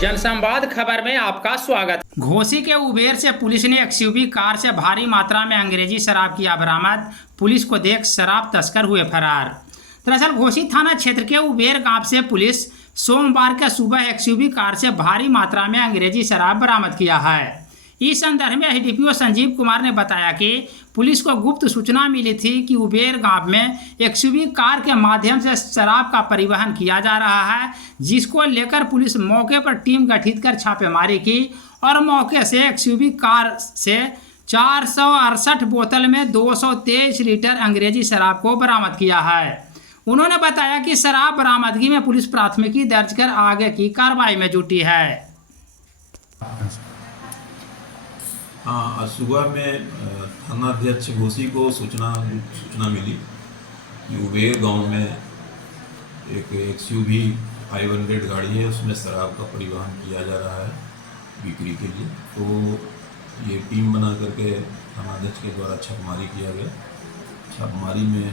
जनसंवाद खबर में आपका स्वागत। घोसी के उबेर से पुलिस ने एक्सयूवी कार से भारी मात्रा में अंग्रेजी शराब किया बरामद। पुलिस को देख शराब तस्कर हुए फरार। दरअसल घोसी थाना क्षेत्र के उबेर गांव से पुलिस सोमवार के सुबह एक्सयूवी कार से भारी मात्रा में अंग्रेजी शराब बरामद किया है। इस संदर्भ में एसडीपीओ संजीव कुमार ने बताया कि पुलिस को गुप्त सूचना मिली थी कि उबेर गांव में एक्सयूवी कार के माध्यम से शराब का परिवहन किया जा रहा है, जिसको लेकर पुलिस मौके पर टीम गठित कर छापेमारी की और मौके से एक्सयूवी कार से 468 बोतल में 223 लीटर अंग्रेजी शराब को बरामद किया है। उन्होंने बताया कि शराब बरामदगी में पुलिस प्राथमिकी दर्ज कर आगे की कार्रवाई में जुटी है। हाँ, आज सुबह में थानाध्यक्ष घोसी को सूचना मिली कि उबेर गांव में एक एक्सयूवी 500 गाड़ी है, उसमें शराब का परिवहन किया जा रहा है बिक्री के लिए। तो ये टीम बना करके थानाध्यक्ष के द्वारा छापेमारी किया गया। छापेमारी में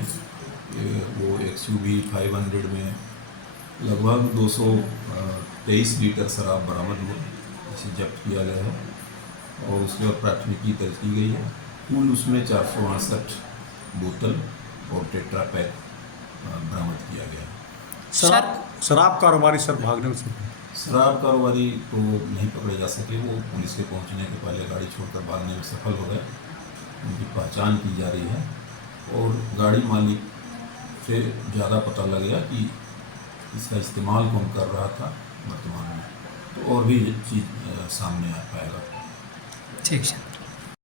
वो एक्सयूवी 500 में लगभग 223 लीटर शराब बरामद हुआ, इसे जब्त किया गया है और उसके बाद प्राथमिकी दर्ज की गई है। कुल उसमें 468 बोतल और टेट्रा पैक बरामद किया गया है। शराब कारोबारी सर भागने से शराब कारोबारी तो नहीं पकड़े जा सके, वो पुलिस के पहुंचने के पहले गाड़ी छोड़कर भागने में सफल हो गए। उनकी पहचान की जा रही है और गाड़ी मालिक से ज़्यादा पता लग गया कि इसका इस्तेमाल कौन कर रहा था वर्तमान में, तो और भी चीज़ सामने आ पाएगा। ठीक है।